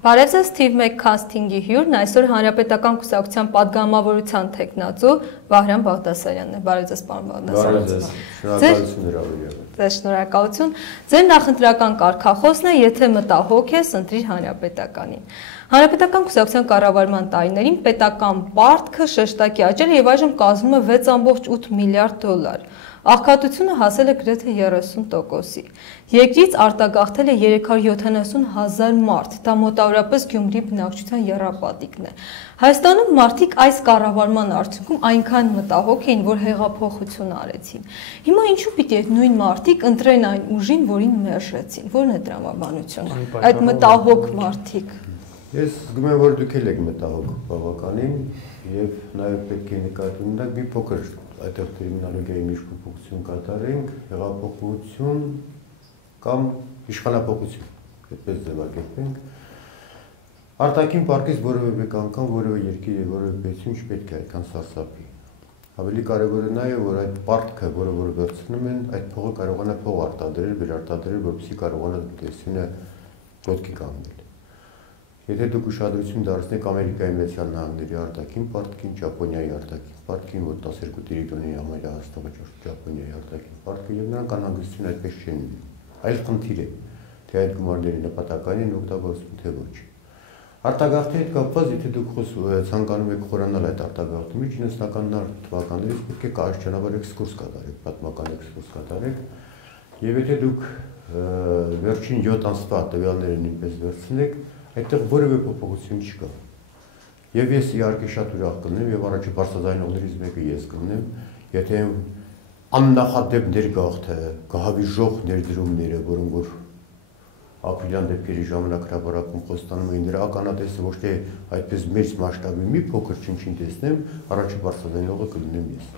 Բարև ձեզ թիվ 1 քասթինգի հյուրն այսօր Հանրապետական կուսակցության պատգամավորության թեկնածու Վահրամ Բաղդասարյանն է։ Բարև ձեզ, պարոն Բաղդասարյան։ Ձեզ շնորհակալություն։ Ձեր նախընտրական կարգախոսն է, եթե մտահոգ ես, ընտրիր Հանրապետականին։ Հանրապետական կուսակցության կառավարման տարիներին պետական պարտքը շեշտակի աճել եւ այժմ կազմում է 6.8 միլիարդ դոլար։ Աղքատությունը հասել է գրեթե 30%-ի։ Երկրից արտագաղթել է 370,000 մարդ, դա մոտավորապես Գյումրի բնակչության եռապատիկն է։ Հայաստանում մարդիկ այս կառավարման արդյունքում այնքան մտահոգ էին, որ հեղափոխություն արեցին։ Հիմա ինչու պիտի այդ նույն մարդիկ ընտրեն այն ուժին, որին մերժեցին։ Որն է տրամաբանությունը։ Այդ մտահոգ մարդիկ։ Ես զգում եմ, որ դուք եք մտահոգ բավականին եւ նաեւ պետք է նկատի ունենաք մի փոքր այդտեղ տերմինոլոգիայի մի փոփոխություն կատարենք, հեղափոխություն կամ իշխանապողություն, այդպես ձևակերպենք։ Արտաքին պարկից որևէ մեկ անգամ որևէ երկիր եւ որևէ պետություն չպետք է այդքան սարսափի։ Ավելի կարևորը նա է, որ այդ պարտքը, որը որ վերցնում են, այդ փողը կարողանա փող արտադրել, վերարտադրել, որպեսզի կարողանա տեսությունը ոտքի կանգնել։ Եթե դուք ուշադրություն դարձնեք Ամերիկայի Միացյալ Նահանգների արտաքին պարտքին, Ճապոնիայի արտաքին պարտքին, որ 12 տրիլիոնի համարյա հաստող է Ճապոնիայի արտաքին պարտքը, եւ նրանք անհանգստություն այդպես չեն ունի։ Այլ խնդիր է, թե այդ գումարները նպատակային են օգտագործվում, թե ոչ։ Արտագաղթի հետ կապված, եթե դուք ցանկանում եք խորանալ այդ արտագաղթի մեջ, 90-ական թվականներից պետք է կարճանաբար էքսկուրս կատարեք, պատմական էքսկուրս կատարեք, եւ եթե դուք վերջին 7 ամսվա տվյալները նույնպես վերցնեք, այդտեղ որևէ փոփոխություն չկա։ Եվ ես իհարկե շատ ուրախ կլինեմ եւ առաջի բարձրաձայնողներից մեկը ես կլինեմ, եթե աննախադեպ ներգաղթը, գահավիժող ներդրումները, որոնք որ ապրիլյան դեպքերի ժամանակ հրապարակում խոստանում էին, դրա ականատեսը ոչ թե այդպես մեծ մասշտաբի մի փոքր չնչին տեսնեմ, առաջի բարձրաձայնողը կլինեմ ես։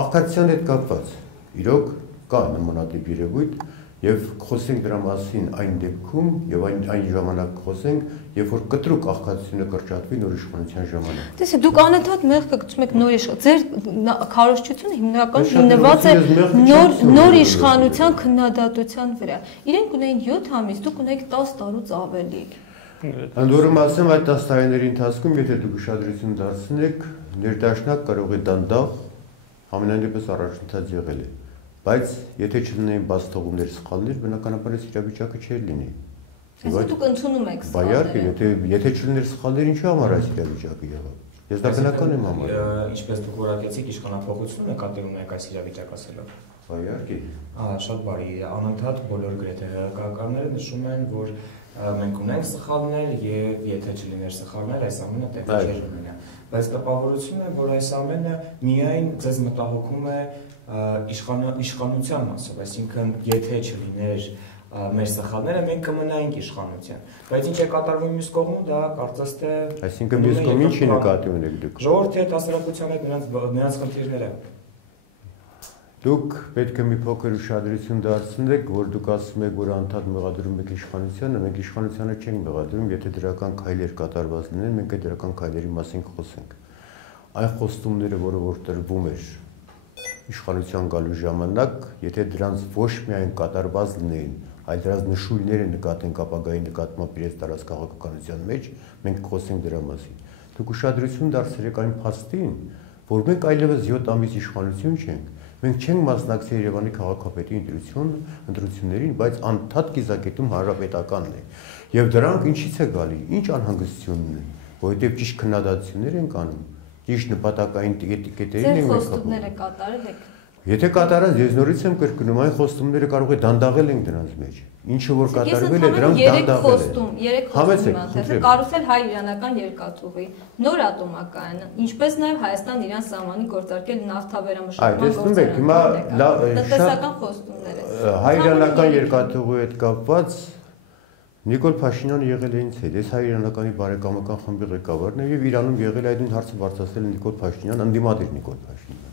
Աղքատության հետ կապված իրոք կա նմանատիպ երևույթ եւ խոսենք դրա մասին այն դեպքում եւ այն ժամանակ խոսենք, երբ որ կտրուկ աղքատությունը կրճատվի նոր իշխանության ժամանակ։ Տեսեք, դուք անընդհատ մեղքը գցում եք նոր իշխանության, ձեր քարոզչությունը հիմնականում հիմնված է նոր իշխանության քննադատության վրա։ Իրենք ունեին 7 ամիս, դուք ունեիք 10 տարուց ավելի։ Անդորում ասեմ, այդ 10 տարիների ընթացքում, եթե դուք ուշադրություն դարձնեք, ներդաշնակ կարող է դանդաղ ամենայն դեպս առաջընթաց եղել է։ Բայց եթե չլինեին բաց թողումներ սխալներ, բնականաբար այս իրավիճակը չէր լինի։ Այսինքն դուք ընդունում եք սխալները։ Բայարկ, եթե չլիներ սխալներ, ինչու համար այս իրավիճակը եղավ։ Ես դա բնական եմ համարում։ Ինչպես դուք որակեցիք իշխանապողությունը նկատի ունեք այս իրավիճակ ասելով։ Բայարկ։ Շատ բարի, անընդհատ բոլոր գրեթե հեղափոխականները նշում են, որ մենք ունենք սխալներ եւ եթե չլիներ սխալներ, այս ամենը տեղի չէր ունենա։ Բայց տպավորությունն է, որ այս ամենը միայն ձեզ մտահոգում է իշխանության մասով, այսինքն եթե չլիներ մեր սխալները, մենք կմնայինք իշխանության։ Բայց ինչ է կատարվում մյուս կողմում, դա կարծես թե այսինքն մյուս կողմին ինչի նկատի ունեք դուք։ Ժողովրդի հետ հասարակության հետ նրանց խնդիրները։ Դուք պետք է մի փոքր ուշադրություն դարձնեք, որ դուք ասում եք, որ անդադ մեղադրում եք իշխանությանը, մենք իշխանությանը չենք մեղադրում, եթե դրական քայլեր կատարված լինեն, մենք այդ դրական քայլերի մասին կխոսենք։ Այն խոստումները, որը որ տրվում էր իշխանության գալու ժամանակ, եթե դրանց ոչ միայն կատարված լինեին, այլ դրանց նշույլները նկատենք ապագայի նկատմամբ իրենց տարածքաղաքականության մեջ, մենք կխոսենք դրա մասին։ Դուք ուշադրություն դարձրեք այն փաստին, որ մենք այլևս 7 ամիս իշխանություն չենք, մենք չենք մասնակցել Երևանի քաղաքապետի ընտրություններին, բայց անդադ կիզակետում հանրապետականն է։ Եվ դրանք ինչից է գալի, ինչ անհանգստություն ունեն, որովհետև ճիշտ քննադատություններ են անում, ճիշտ նպատակային տիկետերին են խոստումները կատարել եք։ Եթե կատարած, ես նորից եմ կրկնում, այն խոստումները կարող է դանդաղել ենք դրանց մեջ։ Ինչը որ կատարվել է, դրանք դանդաղել են։ 3 խոստում, Կարուսել Հայ-իրանական երկաթուղի, նոր ատոմակայանը, ինչպես նաև Հայաստան-Իրան սահմանի գործարկել նավթավերամշակման գործարան։ Տնտեսական խոստումները։ Հայ-իրանական երկաթուղի հետ կապված Նիկոլ Փաշինյանը եղել է ինձ հետ, ես Հայ-Իրանականի բարեկամական խմբի ղեկավարն եմ եւ Իրանում եղել է այդ հարցը բարձրացրել Նիկոլ Փաշինյան, ընդդիմադիր Նիկոլ Փաշինյանը։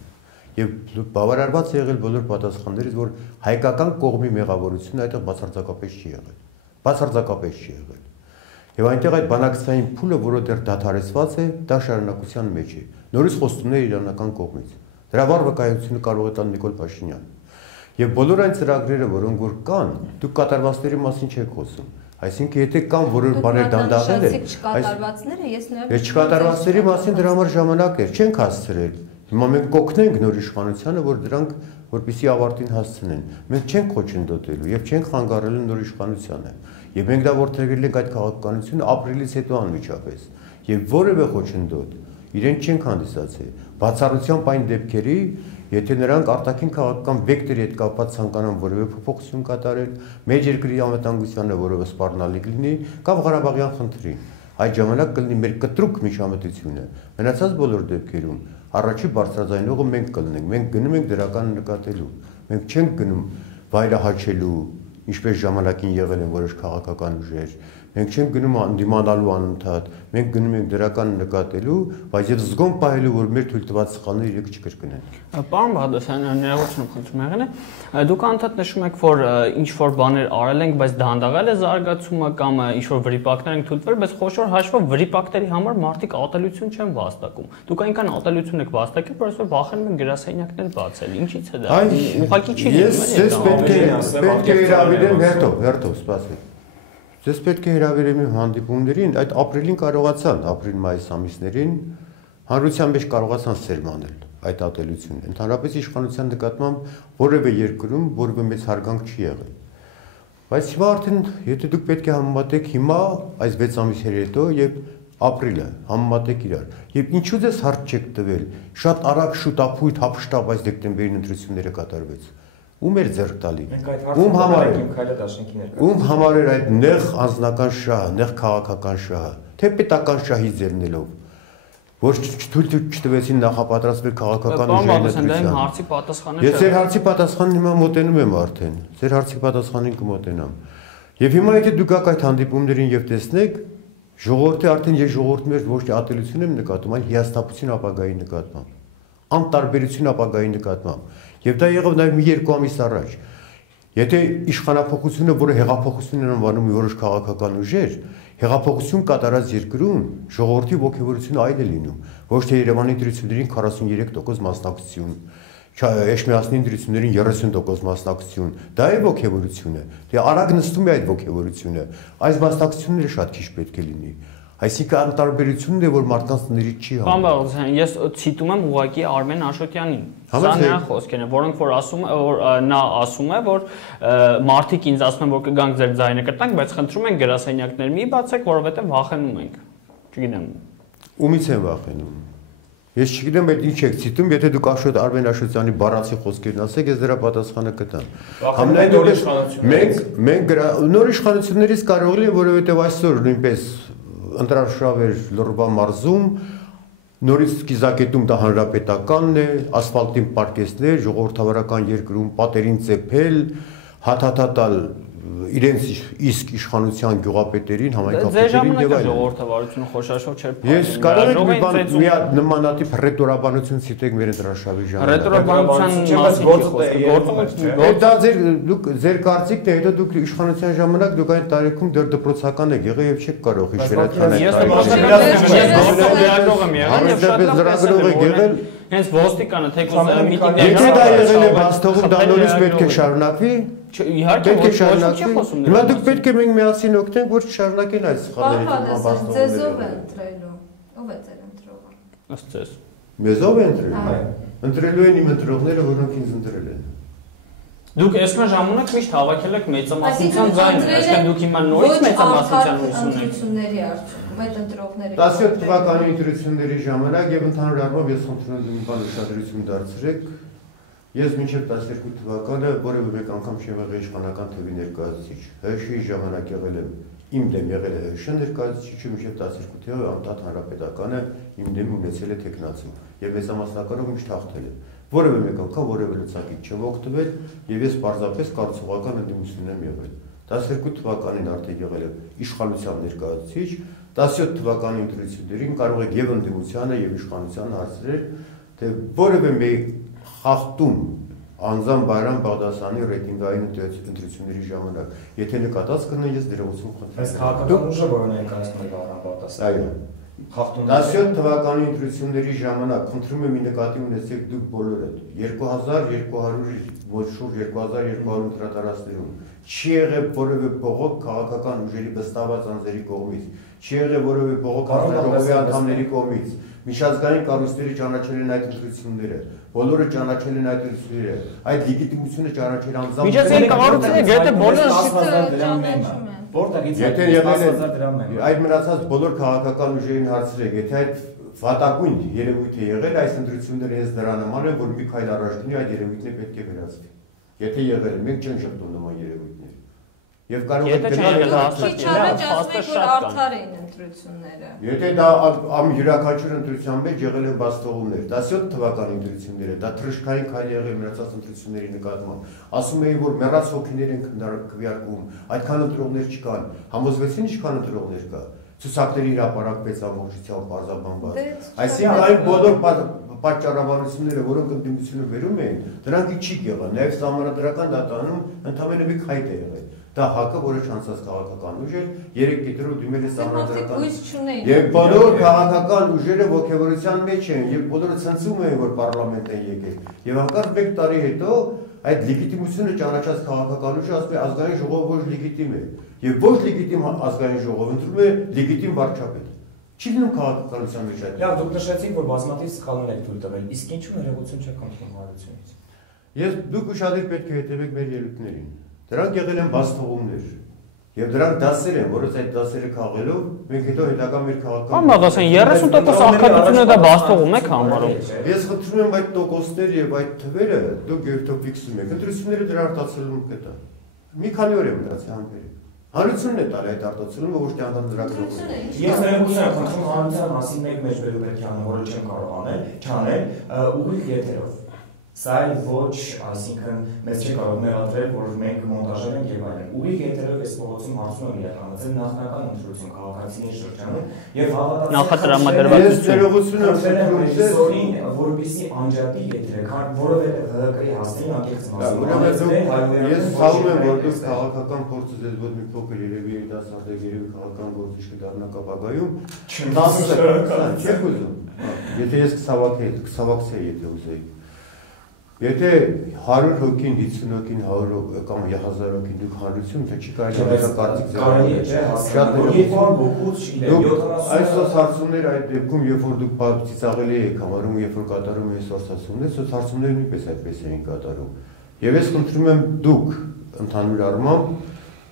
Եվ բավարարված է եղել բոլոր պատասխաններից, որ հայկական կողմի մեղավորությունը այդտեղ բացարձակապես չի եղել։ Բացարձակապես չի եղել։ Եվ այնտեղ այդ բանակցային փուլը, որը դեռ դադարեցված է, դա շարունակության մեջ է։ Նորից խոստումներ իրանական կողմից։ Դրա վառ վկայությունը կարող է տալ Նիկոլ Փաշինյանը։ Եվ բոլոր այն ծրագրերը, որոնք որ կան, դուք կատարվածների մասին չեք խոսում։ Այսինքն եթե կան որոշ բաներ դանդաղել են, չկատարվածները ես նույնպես չկատարվածների մասին դրա համար ժամանակներ չենք հասցրել։ Հիմա մենք կօգնենք նոր իշխանությանը, որ դրանք որպեսզի ավարտին հասցնեն։ Մենք չենք խոչընդոտելու եւ չենք խանգարելու նոր իշխանությանը։ Եվ մենք դա որդեգրել ենք այդ քաղաքականությունը ապրիլից հետո անմիջապես։ Եվ որևէ խոչընդոտ իրեն չենք հանդիսացել։ Բացառությամբ այն դեպքերի, եթե նրանք արտաքին քաղաքական վեկտորի հետ կապված ցանկանան որևէ փոփոխություն կատարել, մեր երկրի անվտանգությանը որևէ սպառնալիք լինի, կամ Ղարաբաղյան խնդրին, այդ ժամանակ կլինի մեր կտրուկ միջամտությունը։ Մնացած բոլոր դեպքերում առաջի բարձրաձայնողը մենք կլինենք, մենք գնում ենք դրական նկատելու, մենք չենք գնում վայրահաչելու, ինչպես ժամանակին եղել են որոշ քաղաքական ուժեր, մենք չենք գնում անդիմանալու անընդհատ, մենք գնում ենք դրական նկատելու, բայց եւ զգոն պահելու, որ մեր թույլ տված սխալները իրենք չկրկնեն։ Պարոն Բաղդասարյան, ներողություն խնդրում եմ, դուք անդադ նշում եք, որ ինչ որ բաներ արել ենք, բայց դանդաղել է զարգացումը կամ ինչ որ վրիպակներ են թույլտվել, բայց խոշոր հաշվով վրիպակների համար մարդիկ ատելություն չեն վաստակում։ Դուք այնքան ատելություն եք վաստակել, որ այսօր վախենում են գրասենյակներ բացել։ Ինչի՞ց է դա։ Ուղղակի չի լինում։ Ես պետք է հրավիրեմ հերթով, սպասեք։ Ձեզ պետք է հրավիրեմ իմ հանդիպումներին, այդ ապրիլին կարողացան, ապրիլ-մայիս ամիսներին հանրության մեջ կարողացան սերմանել այդ ատելությունը։ Ընդհանրապես իշխանության նկատմամբ որևէ երկրում որևէ մեծ հարգանք չի եղել։ Բայց հիմա արդեն, եթե դուք պետք է համեմատեք հիմա այս 6 ամիսների հետո եւ ապրիլը համեմատեք իրար։ Եվ ինչու ձեզ հարց չեք տվել։ Շատ արագ շուտապույտ հափշտապ այս դեկտեմբերին ընտրությունները կատարվեց։ Ում էր ձեռք տալի։ Ում համար էր այդ նեղ անձնական շահը, նեղ քաղաքական շահը, թե պետական շահից ելնելով, որ թույլ չտվեցին նախապատրաստվել քաղաքական ուժերի ընտրության։ Ես ձեր հարցի պատասխանին հիմա մոտենում եմ արդեն, ձեր հարցի պատասխանին կմոտենամ։ Եվ հիմա եթե դուք գաք այդ հանդիպումներին եւ տեսնեք, ժողովրդի արդեն ես ժողովրդի մեջ ոչ թե ատելություն եմ նկատում, այլ հիասթափություն ապագայի նկատմամբ, անտարբերություն ապագայի նկատմամբ։ Եվ դա եղավ նաև մի 2 ամիս առաջ։ Եթե իշխանափոխությունը, որը հեղափոխություն են անվանում որոշ քաղաքական ուժեր, հեղափոխություն կատարած երկրում ժողովրդի ոգևորությունը այլ է լինում, ոչ թե Երևանի ընտրություններին 43% մասնակցություն, Էջմիածնի ընտրություններին 30% մասնակցություն, դա է ոգևորությունը։ Դե արագ նստում է այդ ոգևորությունը։ Այս մասնակցությունները շատ քիչ պետք է լինի։ Այսինքն անտարբերությունն է, որ մարդկանց ներից չի հանում։ Պարոն Բաղդասարյան, ես ցիտում եմ ուղղակի Արմեն Աշոտյանին։ Սա նրա խոսքերն են, որոնք որ նա ասում է, որ մարդիկ ինձ ասում են, որ կգանք ձեր ձայնը կտանք, բայց խնդրում են գրասենյակներ մի բացեք, որովհետև վախենում ենք։ Չգիտեմ։ Ումից են վախենում։ Ես չգիտեմ, այդ ինչ եք ցիտում, եթե դուք Արմեն Աշոտյանի բառացի խոսքերն ասեք, ես դրա պատասխանը կտամ։ Համենայնիվ մենք նոր իշխանություններից կարող է, որովհետև այսօր նույնպես ընտրարշավ էր Լոռվա մարզում, նորից սկիզակետում դա հանրապետականն է, ասֆալտին պարկեսներ, ժողովրդավարական երկրում պատերին ծեփել, հաթաթատալ իրենց իսկ իշխանության գյուղապետերին, համայնքապետերին եւ այլն։ Ժողովրդավարությունը խոշաշով չէր փոխել։ Ես կարող եմ մի բան մի հատ նմանատիպ ռետորաբանություն ցիտեք մեր ընտրարշավի ժամանակ։ Ռետորաբանության մասին դա ձեր կարծիքն է, հետո դուք իշխանության ժամանակ դուք այն տարեքում դեռ դպրոցական եք եղել եւ չեք կարող հիշել։ Հենց ոստիկանը թեկուզ միտինգներ եթե դա եղել է բաստողում, դա նորից պետք է շարունակվի։ Իհարկե ոչ շարունակվի։ Հիմա դուք պետք է մենք միասին օգնենք, որ չշարունակեն այս սխալները։ Ձեզ ով է ընտրելու։ Ով է ձեր ընտրողը։ Ըստ ձեզ։ Մեզ ով է ընտրելու։ Ընտրելու են իմ ընտրողները, որոնք ինձ ընտրել են։ Դուք այսքան ժամանակ միշտ հավաքել եք մեծամասնության ձայնը, այսինքն դուք հիմա նորից մեծամասնության ընտրությունների արդյունքում այդ ընտրողները 17 թվականի ընտրությունների ժամանակ եւ ընդհանուր առմամբ ես խնդրում եմ բան ուշադրություն դարձրեք։ Ես մինչև 12 թվականը որևէ մեկ անգամ չի եղել իշխանական թվի ներկայացուցիչ։ ՀՇ-ի ժամանակ եղել եմ իմ դեմ եղել է ՀՇ ներկայացուցիչը, մինչև 12 թվականը անդադ հանրապետականը իմ դեմ ունեցել է տեխնացու եւ մեծամասնականով միշտ հաղթել է։ Որևէ մեկ անգամ որևէ լծակից չեմ օգտվել եւ ես պարզապես կարծողական ընդդիմություն եմ եղել։ 12 թվականին արդեն եղել եմ իշխանության ներկայացուցիչ, 17 թվականի ընտրություններին կարող եք եւ ընդդիմությանը եւ իշխանությանը հարցրել, թե որևէ մեկ խախտում անձան Բայրամ Բաղդասարյանի ռեյտինգային ընտրությունների ժամանակ, եթե նկատած կնեն, ես դրողություն խնդրեմ։ Այս քաղաքական ուժը, որը ներկայացնում է Բայրամ Բաղդասարյանը։ Այո։ 17 թվականի ընտրությունների ժամանակ խնդրում եմ նկատի ունեցեք դուք բոլորը 2200 ոչ շուրջ 2200 ընտրատարածքներում չի եղել որևէ բողոք քաղաքական ուժերի վստահված անձերի կողմից, չի եղել որևէ բողոք հանրապետության անդամների կողմից, միջազգային կառույցների ճանաչել են այդ ընտրությունները, բոլորը ճանաչել են այդ ընտրությունները, այդ լեգիտիմությունը ճանաչել անձամբ։ Միջազգային կառույցները գրեթե բոլորը որտեղից եթե եղել այդ մնացած բոլոր քաղաքական ուժերին հարցրեք, եթե այդ վատակույն երևույթ է եղել, այս ընտրությունները հենց դրա նման են, որ մի քայլ առաջ գնի այդ երևույթները պետք է վերացվի։ Եթե եղել է, մենք չենք շփվում նման երևույթներ։ Եվ կարող է քիչ առաջ ասում եք, որ արդար էին ընտրությունները։ Եթե դա յուրաքանչյուր ընտրության մեջ եղել են բացթողումներ, դա 7 թվականի ընտրություններ է, դա թռիչքային քայլ եղել մնացած ընտրությունների նկատմամբ։ Ասում էին, որ մեռած հոգիներ են քվեարկում, այդքան ընտրողներ չկան։ Համոզվեցին ինչքան ընտրողներ կա։ Ցուցակների հրապարակվեց ամբողջությամբ բարձաբանված։ Այսինքն այն բոլոր պատճառաբանությունները, որոնք ընդդիմությունը վերում էին, դրանք չի եղան։ Նաև համանդրական դատանում ընդհանրապես մի քայլ է եղել։ Դա հակը, որը չանցած քաղաքական ուժ էր, 3 կիլո դիմել է համանդրական։ Եվ բոլոր քաղաքական ուժերը ողջավորության մեջ են, եւ բոլորը ցնցում էին, որ պարլամենտ են եկել։ Եվ հանկարծ 1 տարի հետո այդ լեգիտիմությունը ճանաչած քաղաքական ուժը ասում է ազգային ժողովը ոչ լեգիտիմ է։ Եվ ոչ լեգիտիմ ազգային ժողովը ընտրում է լեգիտիմ վարչապետ։ Չի լինում քաղաքականության մեջ այդ։ Լավ, դուք նշեցիք, որ բազմաթիվ սխալներ եք թույլ տվել, իսկ ինչու ներողություն չեք խնդրում հանրությունից։ Դուք ուշադիր պետք է հետևեք մեր ելույթներին։ Դրանք եղել են բացթողումներ։ Եվ դրանք դասեր են, որոնց այդ դասերը քաղելով մենք հետո հետագա մեր քաղաքական Աղասան 30% աղքատությունը դա բացթողում եք համարում։ Ես խնդրում եմ այդ տոկոսները եւ այդ թվերը դուք երթով ֆիքսում եք։ Ընտրությունները դրա արտացոլում կտա։ Մի քանի օր է մնացել համբերեք։ Հանրությունն է տալի այդ արտացոլումը, ոչ թե անդամ դրակը։ Ես ներողություն եմ խնդրում հանրության մասին մեկ մեջբերում պետք է անում, որը չեմ կարող անել, չանել, ուղիղ եթերով։ Սա էլ ոչ, այսինքն մեզ չի կարող մեղադրել, որ մենք մոնտաժել ենք եւ այլն։ Ուղիղ եթերով այս փողոցում հարցում եմ իրականացել նախնական ընտրություն քաղաքացիների շրջանում եւ նախատրամադրվածություն ռեժիսորին, որպեսզի անջատի եթերը, քան որովհետեւ ՀԿ-ի հասցնի անկեղծ մասը։ Ես ցավում եմ, որ դուք քաղաքական փորձը ձեզ ոչ մի փոքր երևի երիտասարդ եք, երևի քաղաքական գործիչ կդառնաք ապագայում։ Չեք ուզում։ Եթե ես կսավակցեի, եթե ուզեի։ Եթե 100 հոգին, 50 հոգին, 100 կամ 1000 հոգին դուք հանրություն, թե չի կարելի կարծիք ձեռնարկել։ Այսօր հարցումներ այդ դեպքում, երբ որ դուք ծիծաղելի եք համարում, երբ որ կատարում եք սոցհարցումներ, սոցհարցումները նույնպես այդպես էին կատարում։ Եվ ես խնդրում եմ դուք ընդհանուր առմամբ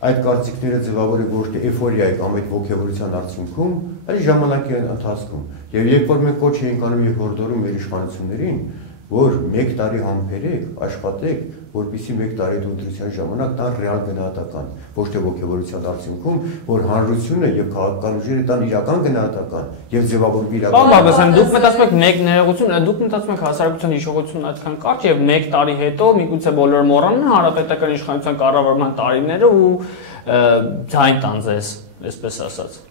այդ կարծիքները ձևավորեք ոչ թե էֆորիայի կամ այդ ողջավորության արդյունքում, այլ ժամանակի ընթացքում։ Եվ երբ որ մենք կոչ էինք անում եւ հորդորում մեր իշխանություններին, որ 1 տարի համբերեք, աշխատեք, որպեսզի 1 տարի ընտրության ժամանակ տան ռեալ գնահատական, ոչ թե ողջավորության արդյունքում, որ հանրությունը եւ քաղաքական ուժերը տան իրական գնահատական եւ ձևավորվի իրական։ Բավական, դուք մտածում եք մեկ ներողություն, դուք մտածում եք հասարակության հիշողությունն այդքան կարճ եւ 1 տարի հետո միգուցե բոլորը մոռանան հանրապետական իշխանության կառավարման տարիները ու ձայն տան ձեզ, այսպես ասած։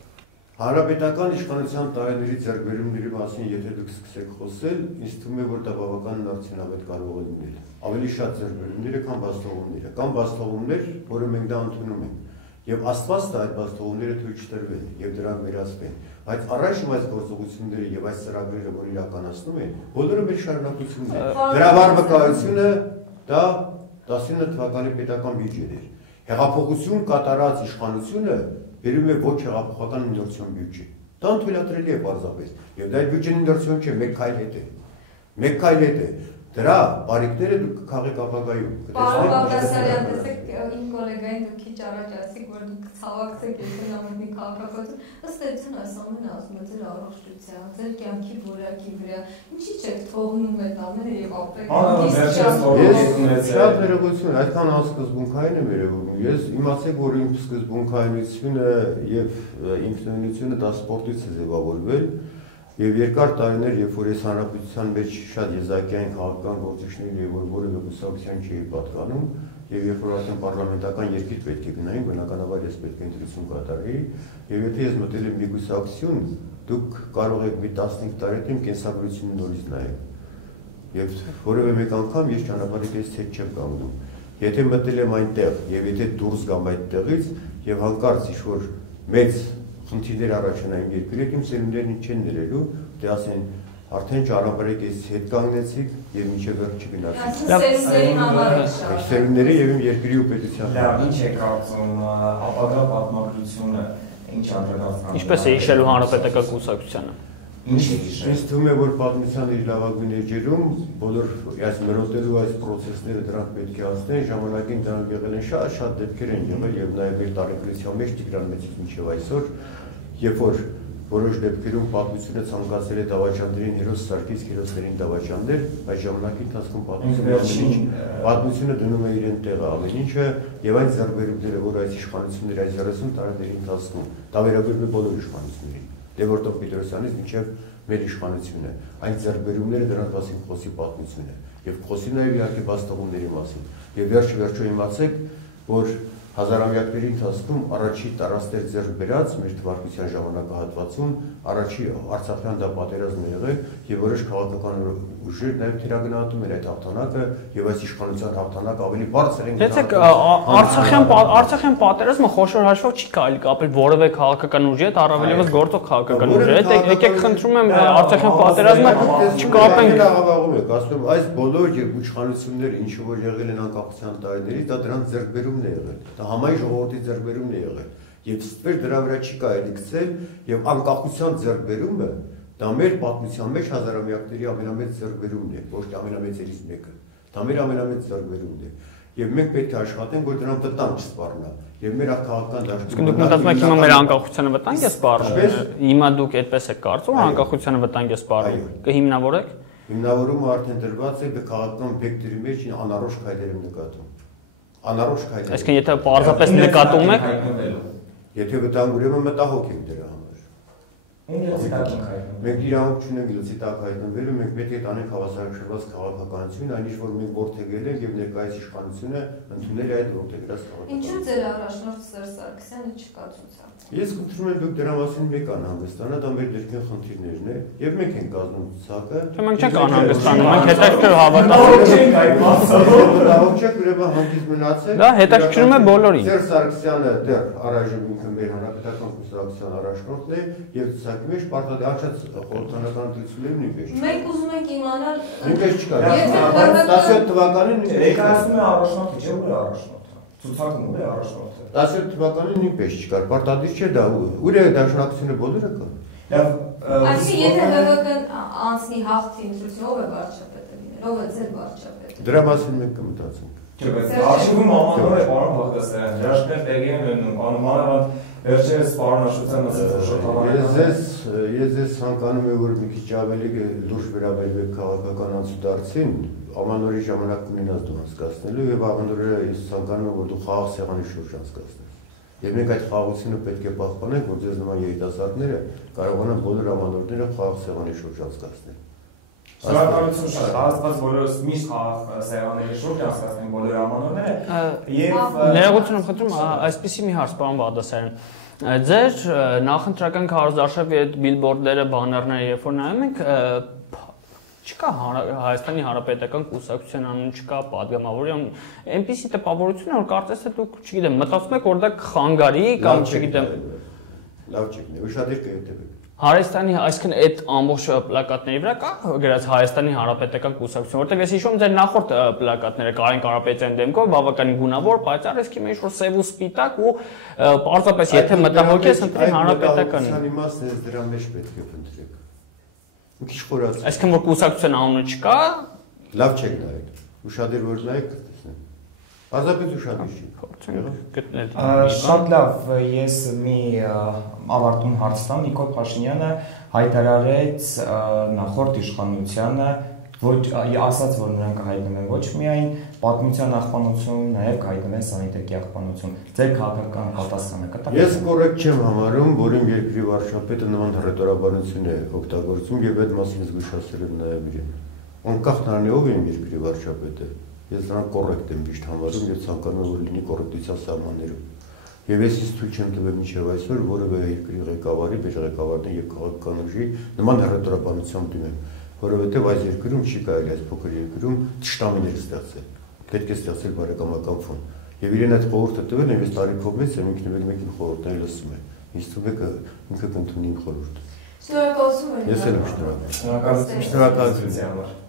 Հանրապետական իշխանության տարիների ձեռքբերումների մասին եթե դուք սկսեք խոսել, ինձ թվում է, որ դա բավականին արդյունավետ կարող է լինել։ Ավելի շատ ձեռքբերումներ քան բացթողումները, կամ բացթողումներ, որը մենք դա ընդունում ենք։ Եվ Աստված դա այդ բացթողումները թույլ չտրվեն եւ դրանք վերացվեն։ Բայց առաջում այս գործողությունները եւ այս ծրագրերը, որ իրականացնում են, բոլորը մեր շարունակությունն է։ Դրա վկայությունը դա 19 թվականի պետական բյուջեն էր։ Հեղափոխություն կատարած իշխանությունը վերում է ոչ հեղափոխական ինդուստրիոն բյուջե։ Դա թույլատրելի է պարզապես։ Եվ դա բյուջեն ինդուստրիոն չէ, մեկ քայլ հետ է։ Մեկ քայլ հետ է։ Դրա բարիկները դուք քաղեք ապագայում։ Պարոն Բաղդասարյան, տեսեք իմ գոլեգային դուք քիչ առաջ ասիք, որ դուք ցավակցեք երկրամիտ քաղաքականություն, ըստ էության այս ամենը ասում է ձեր առողջության, ձեր կյանքի որակի վրա։ Ինչի՞ չեք թողնում այդ ամենը եւ ապրեք։ Շատ ներողություն, այդքան անսկզբունքային եմ երևում։ Ես իմացեք, որ իմ սկզբունքայնությունը եւ ինքնուրույնությունը դա սպորտից է ձևավորվել։ Եվ երկար տարիներ, երբ որ ես հանրապետության մեջ շատ եզակային քաղաքական գործիչներ եւ որ որևէ կուսակցության չէի պատկանում, եւ երբ որ արդեն պարլամենտական երկիր պետք է գնային, բնականաբար ես պետք է ընտրություն կատարեի, եւ եթե ես մտել եմ մի կուսակցություն, դուք կարող եք մի 15 տարի հետո կենսագրությունը նորից նայել։ Եվ որևէ մեկ անգամ ես ճանապարհից հետ չեմ կանգնում։ Եթե մտել եմ այնտեղ եւ եթե դուրս գամ այդտեղից եւ հանկարծ ինչ-որ մեծ խնդիրներ առաջանային երկրի հետ իմ սերունդերին չեն ներելու, դե ասեն արդեն ճանապարհից հետ կանգնեցիք եւ մինչեւ վերջ չգնացիք։ Սերունդների համար է շատ։ Սերունդների եւ երկրի ու պետության։ Լավ, ինչ է կարծում ապագա պատմագրությունը ինչ անդրադարձ։ Ինչպես է հիշելու հանրապետական կուսակցությանը։ Ինչ է հիշել։ Ինձ թվում է, որ պատմության իր լավագույն էջերում բոլոր այս մրոտելու այս process-ները դրանք պետք է անցնեն, ժամանակին դրանք եղել են շատ դեպքեր են եղել եւ նաեւ մեր տարեգրության մեջ Տիգրան Մեծից մինչեւ այսօր, երբ որ որոշ դեպքերում պատմությունը ցանկացել է դավաճաններին հերոս Սարգիս հերոսներին դավաճաններ, այս ժամանակի ընթացքում պատմությունը դնում է իրեն տեղը ամեն ինչը եւ այն ձեռբերումները, որ այս իշխանությունները այս 30 տարիների ընթացքում դա վերաբերում է բոլոր իշխանություններին Լևորտով Պետրոսյանից մինչև մեր իշխանությունը, այն ձեռբերումները դրանց մասին խոսի պատմություն է եւ խոսի նաեւ իհարկե բաստողումների մասին եւ վերջը իմացեք, որ հազարամյակների ընթացքում առաջի տարածքներ ձեռք բերած մեր թվարկության ժամանակահատվածում առաջի Արցախյան դա պատերազմն է եղել եւ որոշ քաղաքական ուժեր նաեւ թերագնահատում են այդ հաղթանակը եւ այս իշխանության հաղթանակը ավելի բարձր են գնահատում։ Արցախյան պատերազմը խոշոր հաշվով չի կարելի կապել որևէ քաղաքական ուժի հետ, առավելևս գործող քաղաքական ուժի հետ։ Եկեք խնդրում եմ Արցախյան պատերազմը չկապենք։ Ասում եմ այս բոլոր իշխանությունները ինչ որ եղել են անկախության տարիներից, դա դրանց ձեռքբերումն է եղել։ Համայն ժողովրդի ձեռքբերումն է եղել եւ ստվեր դրա վրա չի կարելի գցել եւ անկախության ձեռքբերումը դա մեր պատմության մեջ հազարամյակների ամենամեծ ձեռքբերումն է, ոչ թե ամենամեծերից մեկը։ Դա մեր ամենամեծ ձեռքբերումն է եւ մենք պետք է աշխատենք, որ դրան վտանգ չսպառնա եւ մեր քաղաքական դաշտում։ Դուք մտածում եք հիմա մեր անկախությանը վտանգ է սպառնում։ Հիմա դուք այդպես եք կարծում, անկախությանը վտանգ է սպառնում։ Կհիմնավորեք։ Հիմնավորումը արդեն դրված է քաղաքական վեկտորի մեջ անառողջ քայլեր եմ նկատում։ Անառողջ քայլեր։ Այսինքն եթե պարզապես նկատում եք, եթե վտանգ ուրեմն մտահոգ եք դրա համար։ Մենք իրավունք չունենք լծի տակ հայտնվելու, մենք պետք է տանենք հավասարակշռված քաղաքականություն, այն ինչ որ մենք որդեգրել ենք եւ ներկայիս իշխանությունը ընդունել է այդ որդեգրած քաղաքականությունը։ Ինչու ձեր առաջնորդ Սերժ Սարգսյանը չկա ցուցակ։ Ես խնդրում եմ դուք դրա մասին մեկ անհանգստանա, դա մեր դերքին խնդիրներն է եւ մենք ենք կազմում ցուցակը։ Թե մենք չենք անհանգստանում, մենք հետաքրքիր հավատացել ենք, ուրեմն հանդիպ մնացել։ Դա հետաքրքրում է բոլորին։ Սերժ Սարգսյանը դեռ առայժմ ինքը մեր հանրապետական կուսակցության առաջնորդն է եւ ցուցակի մեջ պարտադիր աչած խորհրդանական դրությունները նույնպես։ Մենք ուզում ենք իմանալ նույնպես չկա։ 17 թվականին ներկայացնում է առաջնորդը, չէ՞ որ առաջնորդը։ Ցուցակում է առաջնորդը։ 17 թվականին նույնպես չկար, պարտադիր չէ դա։ Ուր է դաշնակցությունը բոլորը կա։ Լավ, այսինքն եթե ՀՎԿ-ն անցնի հաղթի ընտրություն, ով է վարչապետը լինել, ով է ձեր վարչապետը։ Դրա մասին մենք կմտածենք։ Չէ, բայց արխիվում ամանոր է պարոն Բաղդասարյան, հրաշքներ տեղի են ունենում, կանոնաբար վերջերս պարոնաշության ասած շոթավարական։ Ես ցանկանում եմ որ մի քիչ ավելի լուրջ վերաբերվեք քաղաքական անցուդարձին, ամանորի ժամանակ կունենաս դու անցկացնելու եւ ամանորը ես ցանկանում եմ որ դու խաղաղ սեղանի շուրջ անցկացնես։ Եվ մենք այդ խաղաղությունը պետք է պահպանենք, որ ձեզ նման երիտասարդները կարողանան բոլոր ամանորները խաղաղ սեղանի շուրջ անցկացնել։ Շնորհակալություն շատ, աստված բոլորս միշտ խաղաղ սեղանների շուրջ անցկացնենք բոլոր ամանորները եւ ներողություն եմ խնդրում, այսպեսի մի հարց, պարոն Բաղդասարյան։ Ձեր նախընտրական քարոզարշավի այդ բիլբորդները, բաներները, երբ որ նայում ենք, չկա Հայաստանի Հանրապետական կուսակցության անուն, չկա падգամավորի անուն, այնպիսի տպավորություն է, որ կարծես թե դուք, չգիտեմ, մտածում եք, որ դա խանգարի կամ չգիտեմ։ Լավ չգիտեմ, ուշադիր կհետևեք։ Հայաստանի, այսինքն այդ ամբողջ պլակատների վրա կա գրած Հայաստանի Հանրապետական կուսակցություն, որտեղ ես հիշում ձեր նախորդ պլակատները Կարեն Կարապետյանի դեմքով բավականին գունավոր, պայծառ, իսկ հիմա ինչ-որ սև ու սպիտակ ու պարզապես եթե մտահոգ ես ընտրի Հանրապետական։ Այդ իմաստն է դրա մեջ պետք է փնտրեք։ Մի քիչ խորացեք։ Այսինքն որ կուսակցության անունը չկա, լավ չեք նայել։ Ուշադիր որ նայեք կտեսնեք։ Պարզապես ուշադիր չի։ Գտնել։ Շատ լավ, ես մի ավարտուն հարց տամ, Նիկոլ Փաշինյանը հայտարարեց նախորդ իշխանությանը, ոչ ասաց, որ նրանք հայտնում են ոչ միայն պատմության աղբանություն, նաև հայտնում են սանիտետի աղբանություն։ Ձեր քաղաքական պատասխանը կտա՞ք։ Ես կոռեկտ չեմ համարում, որ իմ երկրի վարչապետը նման հռետորաբանություն է օգտագործում եւ այդ մասին զգուշացել եմ նաև իրեն։ Անկախ նրանից ով է իմ երկրի վարչապետը, ես նրան կոռեկտ եմ միշտ համարում եւ ցանկանում եմ որ լինի կոռեկտության սահմաններում։ Եվ ես ցույց չեմ տվել մինչև այսօր որևէ երկրի ղեկավարի, բաժնեկավարի եւ քաղաքական ուժի նման հռետորաբանությամբ դիմեմ, որովհետեւ այս երկրում չի կարելի այս փոքր երկրում ճշտամիներ ստեղծել։ Պետք է ստեղծել բարեկամական ֆոն։ Եվ իրեն այդ խորհուրդը տվել եմ, ես տարիքով մեծ եմ, ինքնին մեկին խորհուրդներ լսում եմ։ Ինձ թվում է ինքը կընդունի իմ խորհուրդը։ Շնորհակալություն։ Ես էլ եմ շնորհակալ։ Շնորհակալություն։